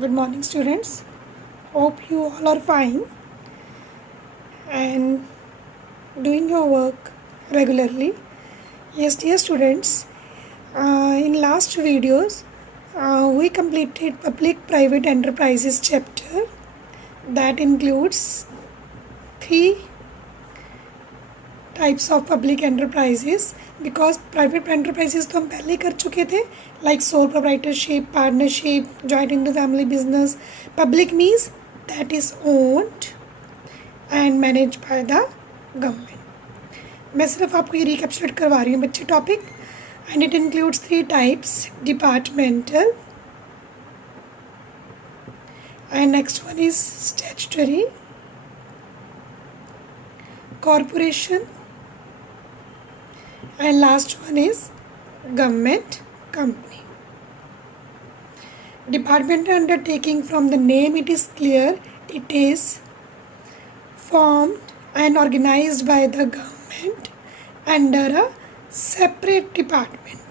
Good morning, students. Hope you all are fine and doing your work regularly. Yes, dear students, in last videos, we completed public-private enterprises chapter that includes 3 types of public enterprises because private enterprises तो हम पहले ही कर चुके थे like sole proprietorship partnership joint in the family business public means that is owned and manage by the government. मैं सिर्फ आपको ये रिकैप्चुलेट करवा रही हूँ बच्चे topic and it includes 3 types departmental and next one is statutory corporation and last one is government company. Departmental undertaking, from the name it is clear, it is formed and organized by the government under a separate department.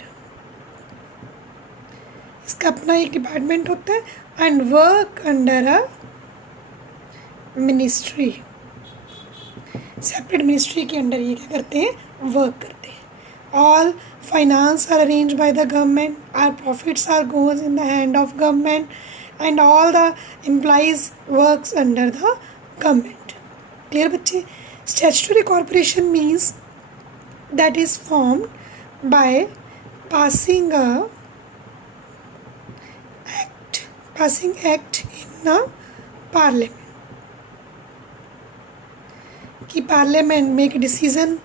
इसका अपना एक department होता है and work under a ministry. Separate ministry के under ये क्या करते हैं, वर्क करते हैं। All finance are arrange by the government, are profits are goes in the hand of government and all the employees works under the government. Clear बच्चे? Statutory corporation means that is formed by passing act in a parliament कि parliament में एक decision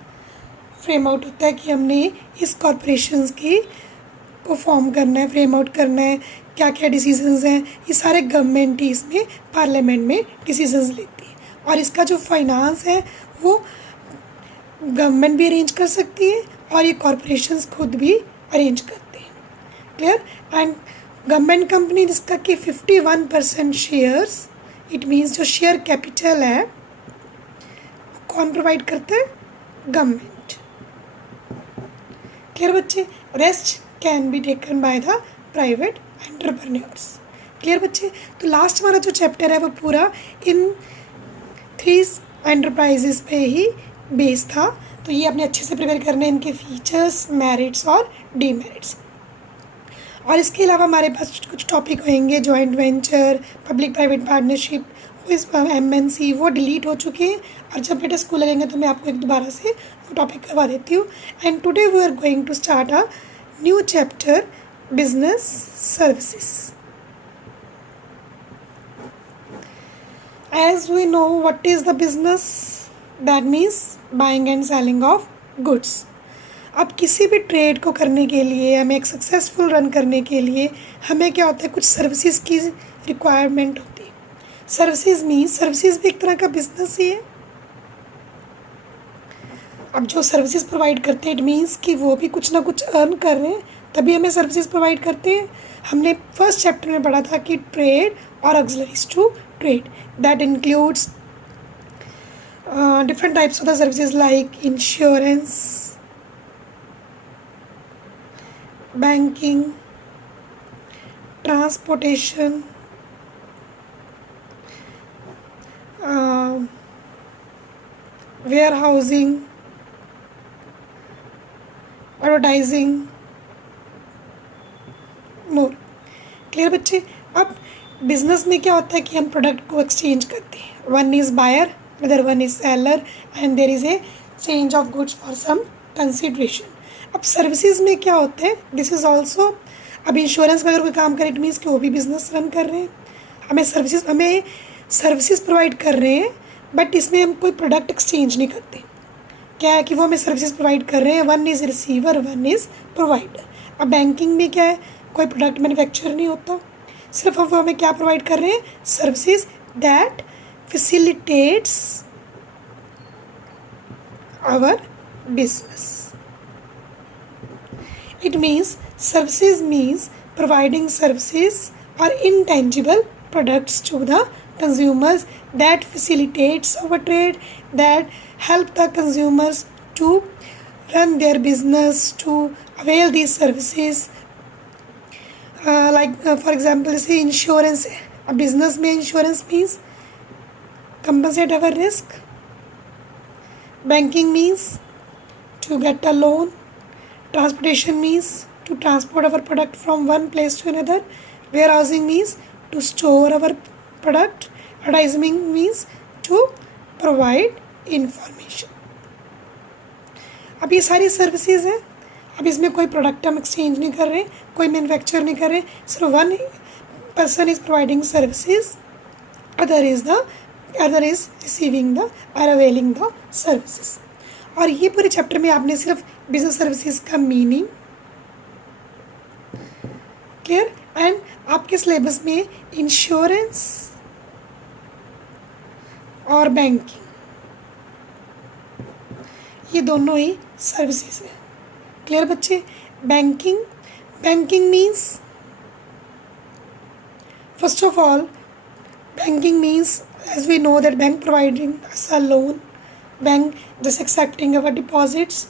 frame out होता है कि हमने इस corporations की को फॉर्म करना है, फ्रेम आउट करना है, क्या क्या डिसीजंस हैं, ये सारे गवर्नमेंट ही इसमें पार्लियामेंट में डिसीजंस लेती है। और इसका जो फाइनेंस है वो गवर्नमेंट भी अरेंज कर सकती है और ये कॉरपोरेशंस खुद भी अरेंज करते हैं। क्लियर? एंड गवर्नमेंट कंपनी जिसका कि 51% शेयर्स, इट मीन्स जो शेयर कैपिटल है कौन प्रोवाइड करता है? गवर्नमेंट। क्लियर बच्चे? Rest can be taken by the private entrepreneurs. Clear बच्चे? तो लास्ट हमारा जो चैप्टर है वो पूरा इन 3 एंटरप्राइजेस पे ही बेस था, तो ये अपने अच्छे से प्रिपेयर करने, इनके फीचर्स, मेरिट्स और डीमेरिट्स। और इसके अलावा हमारे पास कुछ टॉपिक होंगे, joint venture, public private partnership, इस MNC वो डिलीट हो चुके हैं और जब बेटा स्कूल लगेंगे तो मैं आपको एक दोबारा से वो टॉपिक करवा देती हूँ। And today we are going to start a new chapter, business services. As we know what is the business, that means buying and selling of goods. अब किसी भी ट्रेड को करने के लिए, हमें एक सक्सेसफुल रन करने के लिए हमें क्या होता है, कुछ सर्विसेज की रिक्वायरमेंट होती है। सर्विसेज मीन्स, सर्विसेज भी एक तरह का बिजनेस ही है। अब जो सर्विसेज प्रोवाइड करते हैं, इट मीन्स कि वो भी कुछ ना कुछ अर्न कर रहे हैं तभी हमें सर्विसेज प्रोवाइड करते हैं। हमने फर्स्ट चैप्टर में पढ़ा था कि ट्रेड और auxiliaries to trade, that includes different types of the services like insurance, banking, transportation, warehousing, advertising, more। Clear बच्चे? अब बिजनेस में क्या होता है कि हम प्रोडक्ट को एक्सचेंज करते हैं, one is buyer, other one is seller and there is a change of goods for some consideration. अब सर्विसेज में क्या होता है, दिस इज़ ऑल्सो, अब इंश्योरेंस में अगर कोई काम करे इट मीन्स कि वो भी बिजनेस रन कर रहे हैं, हमें सर्विसेज प्रोवाइड कर रहे हैं, बट इसमें हम कोई प्रोडक्ट एक्सचेंज नहीं करते। क्या है कि वो हमें सर्विसेज प्रोवाइड कर रहे हैं, one is receiver, one is provider. अब बैंकिंग में क्या है, कोई प्रोडक्ट मैन्युफैक्चर नहीं होता, सिर्फ वो हमें क्या प्रोवाइड कर रहे हैं, services that facilitates our business. It means services means providing services और intangible products to the consumers that facilitates our trade, that help the consumers to run their business, to avail these services, like for example say insurance अब business में insurance means compensate our risk. Banking means to get a loan. Transportation means to transport our product from one place to another. Warehousing means to store our product. Advertising means to provide information. अब ये सारी services हैं. अब इसमें कोई product हम exchange नहीं कर रहे, कोई मैन्युफैक्चर नहीं कर रहे, सिर्फ one person is providing services, other is receiving the और अवेलिंग द सर्विसेज. और ये पूरे चैप्टर में आपने सिर्फ बिजनेस सर्विसेज का मीनिंग क्लियर एंड आपके सिलेबस में इंश्योरेंस और बैंकिंग ये दोनों ही सर्विसेज हैं. क्लियर बच्चे. Banking means first of all banking means as we know that bank providing us a loan, bank जैसे एक्सेप्टिंग अवर डिपॉजिट्स.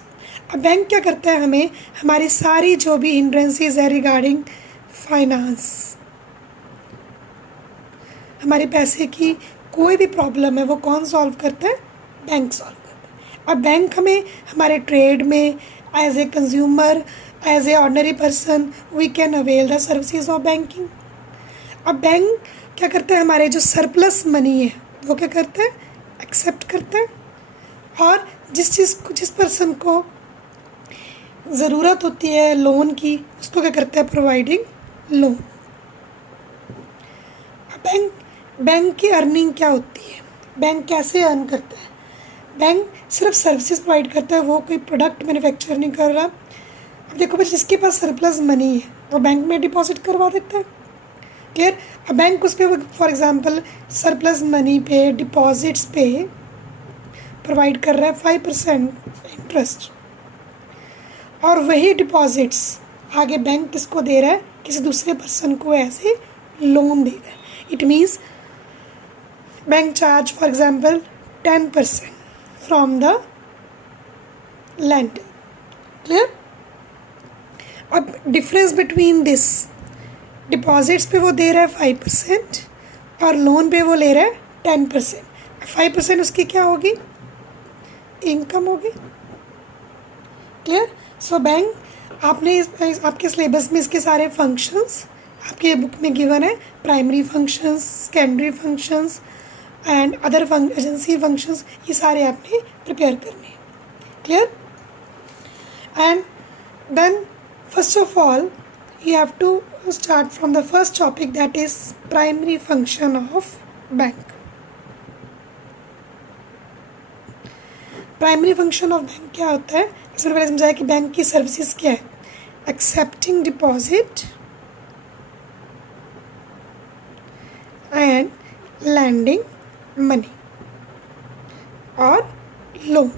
अब बैंक क्या करता है, हमें हमारी सारी जो भी हिंड्रेंसेस है रिगार्डिंग फाइनेंस, हमारे पैसे की कोई भी प्रॉब्लम है वो कौन सॉल्व करता है, बैंक सॉल्व करता है. अब बैंक हमें हमारे ट्रेड में as a consumer, as a ordinary person we can avail the services of banking. अब बैंक क्या करता है, हमारे जो सरप्लस मनी है वो क्या करता है, एक्सेप्ट करता है, और जिस पर्सन को ज़रूरत होती है लोन की उसको क्या करता है, प्रोवाइडिंग लोन. बैंक की अर्निंग क्या होती है, बैंक कैसे अर्न करता है. बैंक सिर्फ सर्विसेज प्रोवाइड करता है, वो कोई प्रोडक्ट मैन्युफैक्चर नहीं कर रहा. अब देखो भाई, जिसके पास सरप्लस मनी है वो बैंक में डिपॉजिट करवा देता है. क्लियर. अब बैंक उस पर फॉर एग्जांपल सरप्लस मनी पे डिपॉजिट्स पे प्रोवाइड कर रहा है 5% इंटरेस्ट, और वही डिपॉजिट्स आगे बैंक किसको दे रहा है, किसी दूसरे पर्सन को ऐसे लोन दे रहा है. It means bank charge for example 10% from the lender. Clear. अब डिफरेंस बिटवीन दिस, डिपॉजिट्स पे वो दे रहा है 5% और लोन पे वो ले रहा है 10%. 5% उसकी क्या होगी, इनकम होगी. क्लियर. सो बैंक आपने आपके सिलेबस में इसके सारे फंक्शंस आपके बुक में गिवन है. Primary functions, secondary functions and other agency functions, ये सारे आपने प्रिपेयर करने हैं. Clear. And then first of all you have to start from the first topic, that is primary function of bank. Primary function of bank क्या होता है, इससे पहले समझाया कि बैंक की सर्विसेज क्या है. Accepting deposit and lending money और लोन.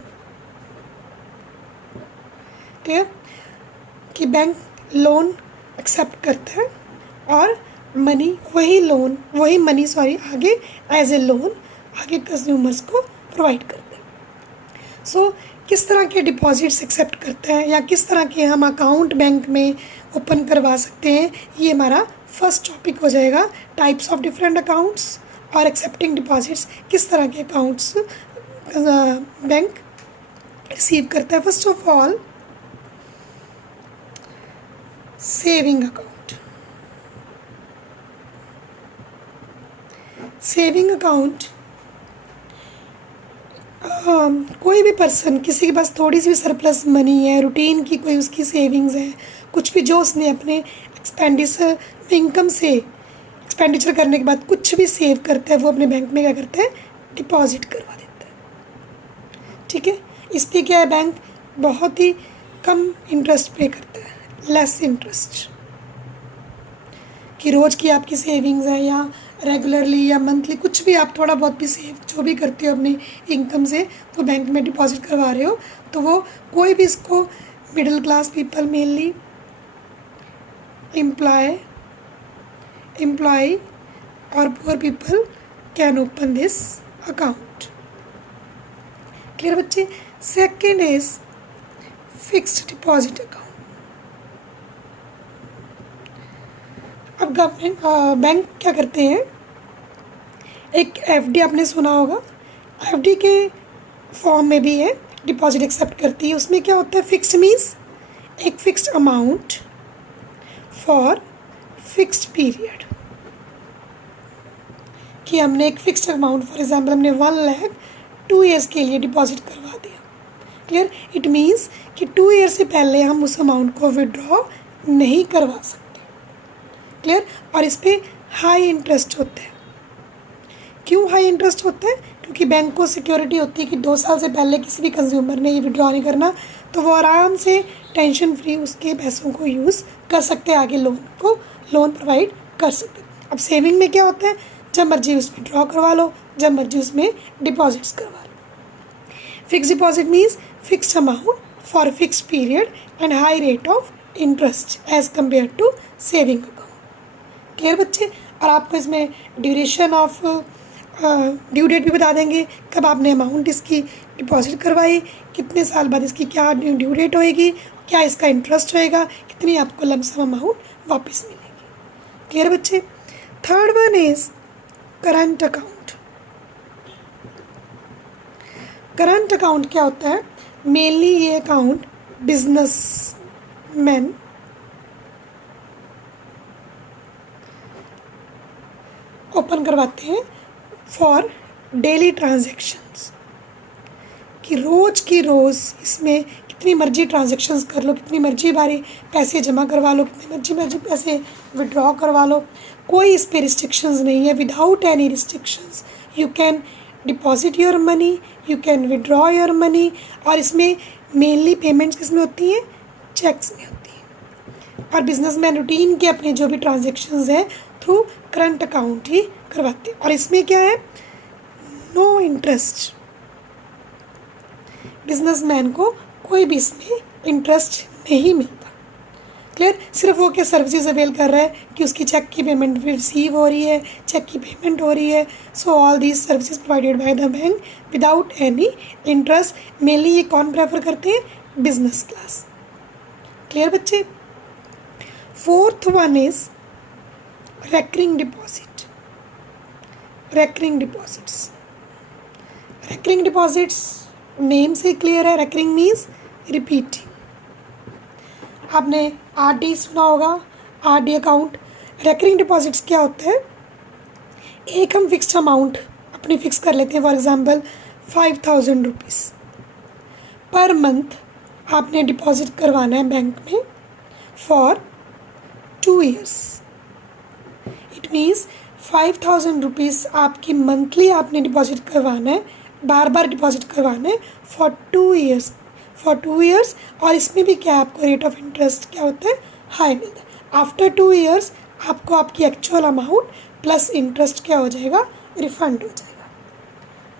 क्लियर. कि बैंक लोन एक्सेप्ट करता है और वही मनी आगे एज ए लोन आगे कंज्यूमर्स को प्रोवाइड करता है. सो किस तरह के डिपॉजिट्स एक्सेप्ट करता है या किस तरह के हम अकाउंट बैंक में ओपन करवा सकते हैं, ये हमारा फर्स्ट टॉपिक हो जाएगा. टाइप्स ऑफ डिफरेंट अकाउंट्स और एक्सेप्टिंग डिपॉजिट्स, किस तरह के अकाउंट्स बैंक रिसीव करता है. First of all saving account. Saving account कोई भी पर्सन, किसी के पास थोड़ी सी भी सरप्लस मनी है, रूटीन की कोई उसकी सेविंग्स है, कुछ भी जो उसने अपने एक्सपेंडिचर इनकम से एक्सपेंडिचर करने के बाद कुछ भी सेव करता है, वो अपने बैंक में क्या करता है, डिपॉजिट करवा देता है. ठीक है. इस पर क्या है, बैंक बहुत ही कम इंटरेस्ट पे करता है, लेस इंटरेस्ट. कि रोज़ की आपकी सेविंग्स है या रेगुलरली या मंथली कुछ भी आप थोड़ा बहुत भी सेव जो भी करते हो अपनी इनकम से, वो बैंक में डिपॉजिट करवा रहे हो, तो वो कोई भी इसको middle class people, mainly employ और poor people can open this account. Clear बच्चे. Second is fixed deposit account. अब गवर्नमेंट बैंक क्या करते हैं, एक एफडी आपने सुना होगा, एफडी के फॉर्म में भी है, डिपॉजिट एक्सेप्ट करती है। उसमें क्या होता है, फिक्स्ड मीन्स एक fixed amount for fixed period, कि हमने एक फिक्स्ड अमाउंट, फॉर एग्जांपल हमने 1 लाख 2 ईयर्स के लिए डिपॉजिट करवा दिया। क्लियर? इट मीन्स कि 2 ईयर से पहले हम उस अमाउंट को विड्रॉ नहीं करवा सकते। क्लियर? और इस पर हाई इंटरेस्ट होता है। क्यों हाई इंटरेस्ट होता है? क्योंकि बैंक को सिक्योरिटी होती है कि 2 साल से पहले किसी भी कंज्यूमर ने ये विड्रॉ नहीं करना, तो वो आराम से टेंशन फ्री उसके पैसों को यूज़ कर सकते हैं, आगे लोन प्रोवाइड कर सकते हैं। अब सेविंग में क्या होता है, जब मर्जी उसमें ड्रॉ करवा लो, जब मर्जी उसमें डिपॉजिट्स करवा लो। Fix deposit means fixed amount for fix period and high rate of interest as compare to saving account. Clear बच्चे? और आपको इसमें ड्यूरेशन ऑफ ड्यू डेट भी बता देंगे, कब आपने अमाउंट इसकी डिपॉजिट करवाई, कितने साल बाद इसकी क्या ड्यू डेट होएगी, क्या इसका इंटरेस्ट होएगा, कितनी आपको लमसम अमाउंट वापस मिलेगी। क्लियर बच्चे? Third one is current account. Current account क्या होता है? मेनली ये अकाउंट बिजनेस मैन ओपन करवाते हैं फॉर डेली ट्रांजैक्शंस, कि रोज़ की रोज़ इसमें कितनी मर्जी ट्रांजैक्शंस कर लो, कितनी मर्जी बारी पैसे जमा करवा लो, कितनी मर्जी पैसे विड्रॉ करवा लो, कोई इस पर रिस्ट्रिक्शंस नहीं है। Without any restrictions you can deposit your money, you can withdraw your money. और इसमें मेनली पेमेंट्स किस में होती हैं? चेक्स में होती हैं। और बिजनेसमैन रूटीन के अपने जो भी ट्रांजैक्शंस हैं थ्रू करंट अकाउंट ही करवाते हैं। और इसमें क्या है? No interest. बिजनेसमैन को कोई भी इसमें इंटरेस्ट नहीं मिलता। क्लियर? सिर्फ वो क्या सर्विसेज अवेल कर रहा है कि उसकी चेक की पेमेंट रिसीव हो रही है, चेक की पेमेंट हो रही है। So all these services provided by the bank without any interest. Mainly ये कौन प्रेफर करते हैं? Business class. क्लियर बच्चे? Fourth one is recurring deposit. recurring deposits. recurring deposits name से क्लियर है। recurring means repeating. आपने आरडी सुना होगा, आरडी अकाउंट। recurring डिपॉजिट्स क्या होता है? एक हम फिक्स्ड अमाउंट अपनी फिक्स कर लेते हैं, for example 5000 rupees per month आपने डिपॉजिट करवाना है बैंक में for 2 years. It means 5000 rupees आपकी मंथली आपने डिपॉजिट करवाना है, बार बार डिपॉजिट करवाना है फॉर 2 ईयर्स। और इसमें भी क्या है, आपको रेट ऑफ इंटरेस्ट क्या होता है? हाई मिलता है। आफ्टर 2 ईयर्स आपको आपकी एक्चुअल अमाउंट प्लस इंटरेस्ट क्या हो जाएगा? रिफंड हो जाएगा।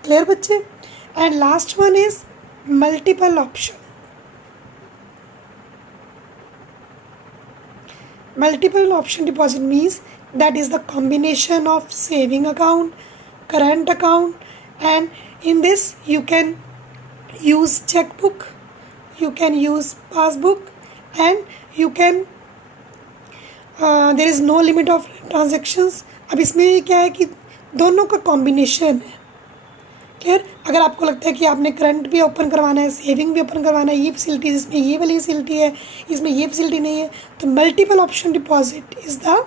क्लियर बच्चे? And last one is multiple option. Multiple option deposit means that is the combination of saving account, current account, and in this you can use checkbook, you can use passbook, and you can there is no limit of transactions। अब इसमें क्या है कि दोनों का combination है। Clear? अगर आपको लगता है कि आपने करंट भी ओपन करवाना है, सेविंग भी ओपन करवाना है, ये फैसिलिटी इसमें ये वाली फैसिलिटी है, इसमें ये फैसिलिटी नहीं है, तो multiple option deposit is the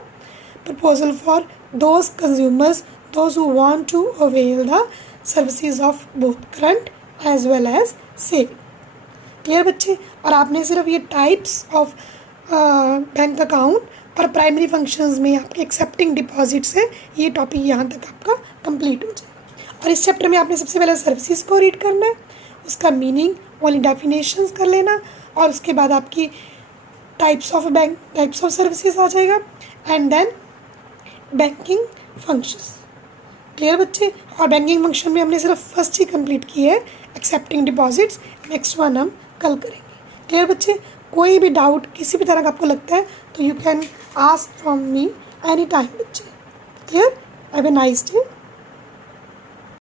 proposal for those consumers, those who want to avail the services of both current as well as saving। Clear बच्चे? और आपने सिर्फ ये टाइप्स ऑफ बैंक अकाउंट और प्राइमरी फंक्शंस में आपके एक्सेप्टिंग डिपॉजिट्स है, ये टॉपिक यहाँ तक आपका कंप्लीट हो जाएगा। और इस चैप्टर में आपने सबसे पहले सर्विसेज को रीड करना है, उसका मीनिंग ओनली डेफिनेशंस कर लेना, और उसके बाद आपकी types of bank, types of services आ जाएगा, and then banking functions. Clear बच्चे? और बैंकिंग फंक्शन में हमने सिर्फ फर्स्ट ही कंप्लीट की है, एक्सेप्टिंग डिपॉजिट्स। नेक्स्ट वन हम कल करेंगे। क्लियर बच्चे? कोई भी डाउट किसी भी तरह का आपको लगता है तो you can ask from me any time बच्चे। Clear? Have a nice day.